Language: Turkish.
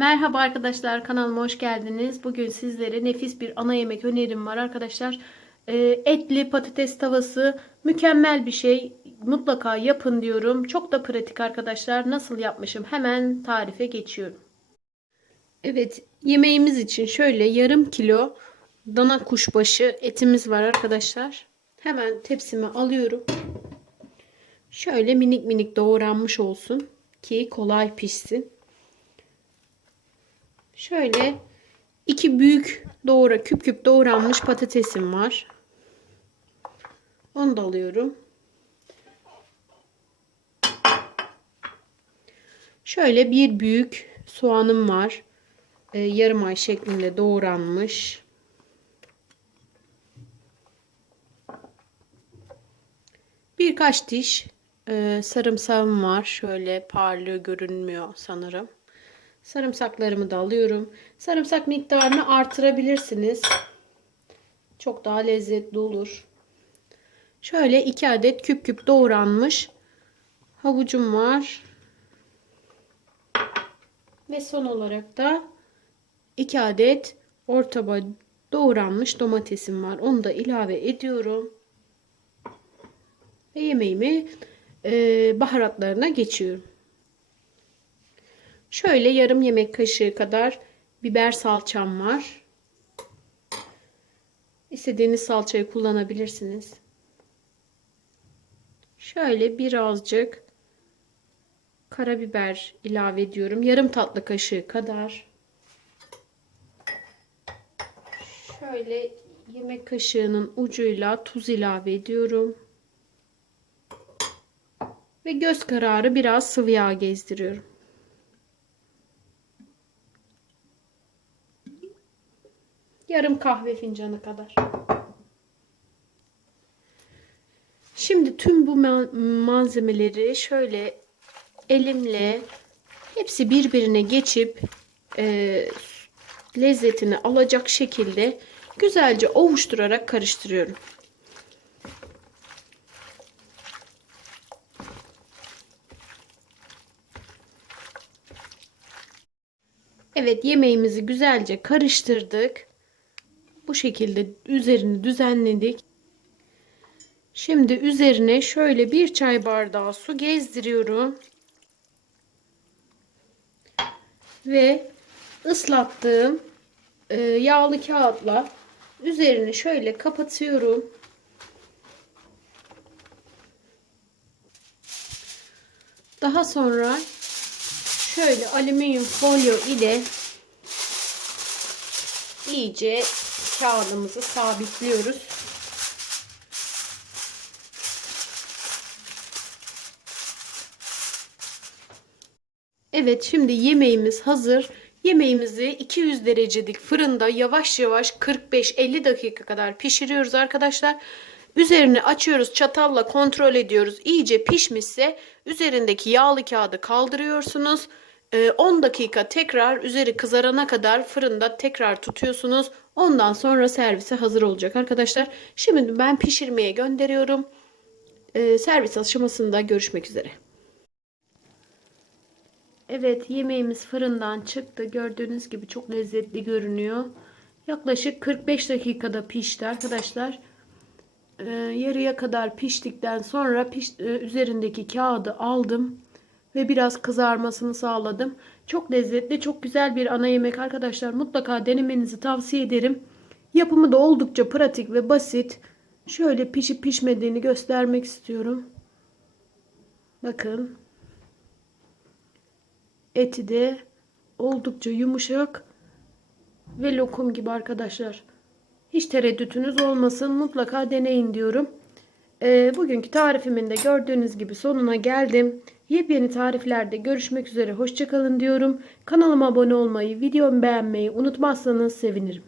Merhaba arkadaşlar kanalıma hoş geldiniz. Bugün sizlere nefis bir ana yemek önerim var arkadaşlar. Ee, etli patates tavası mükemmel bir şey. Mutlaka yapın diyorum. Çok da pratik arkadaşlar. Nasıl yapmışım hemen tarife geçiyorum. Evet yemeğimiz için şöyle yarım kilo dana kuşbaşı etimiz var arkadaşlar. Hemen tepsime alıyorum. Şöyle minik minik doğranmış olsun ki kolay pişsin. Şöyle iki büyük doğra küp küp doğranmış patatesim var. Onu da alıyorum. Şöyle bir büyük soğanım var. Ee, yarım ay şeklinde doğranmış. Birkaç diş e, sarımsağım var. Şöyle parlıyor görünmüyor sanırım. Sarımsaklarımı da alıyorum. Sarımsak miktarını artırabilirsiniz. Çok daha lezzetli olur. Şöyle 2 adet küp küp doğranmış havucum var. Ve son olarak da 2 adet orta boy doğranmış domatesim var. Onu da ilave ediyorum. Ve yemeğimi baharatlarına geçiyorum. Şöyle yarım yemek kaşığı kadar biber salçam var. İstediğiniz salçayı kullanabilirsiniz. Şöyle birazcık karabiber ilave ediyorum. Yarım tatlı kaşığı kadar. Şöyle yemek kaşığının ucuyla tuz ilave ediyorum. Ve göz kararı biraz sıvı yağ gezdiriyorum. Yarım kahve fincanı kadar. Şimdi tüm bu malzemeleri şöyle elimle hepsi birbirine geçip e, lezzetini alacak şekilde güzelce ovuşturarak karıştırıyorum. Evet yemeğimizi güzelce karıştırdık. Bu şekilde üzerini düzenledik. Şimdi üzerine şöyle bir çay bardağı su gezdiriyorum. Ve ıslattığım e, yağlı kağıtla üzerini şöyle kapatıyorum. Daha sonra şöyle alüminyum folyo ile iyice kağıdımızı sabitliyoruz. Evet şimdi yemeğimiz hazır. Yemeğimizi 200 derecelik fırında yavaş yavaş 45-50 dakika kadar pişiriyoruz arkadaşlar. Üzerini açıyoruz çatalla kontrol ediyoruz. İyice pişmişse üzerindeki yağlı kağıdı kaldırıyorsunuz. 10 ee, dakika tekrar üzeri kızarana kadar fırında tekrar tutuyorsunuz. Ondan sonra servise hazır olacak arkadaşlar. Şimdi ben pişirmeye gönderiyorum. Ee, servis aşamasında görüşmek üzere. Evet yemeğimiz fırından çıktı. Gördüğünüz gibi çok lezzetli görünüyor. Yaklaşık 45 dakikada pişti arkadaşlar. Ee, yarıya kadar piştikten sonra piş, e, üzerindeki kağıdı aldım ve biraz kızarmasını sağladım. Çok lezzetli, çok güzel bir ana yemek arkadaşlar. Mutlaka denemenizi tavsiye ederim. Yapımı da oldukça pratik ve basit. Şöyle pişip pişmediğini göstermek istiyorum. Bakın. Eti de oldukça yumuşak ve lokum gibi arkadaşlar. Hiç tereddütünüz olmasın. Mutlaka deneyin diyorum. E, bugünkü tarifimin de gördüğünüz gibi sonuna geldim. Yepyeni tariflerde görüşmek üzere. Hoşçakalın diyorum. Kanalıma abone olmayı, videomu beğenmeyi unutmazsanız sevinirim.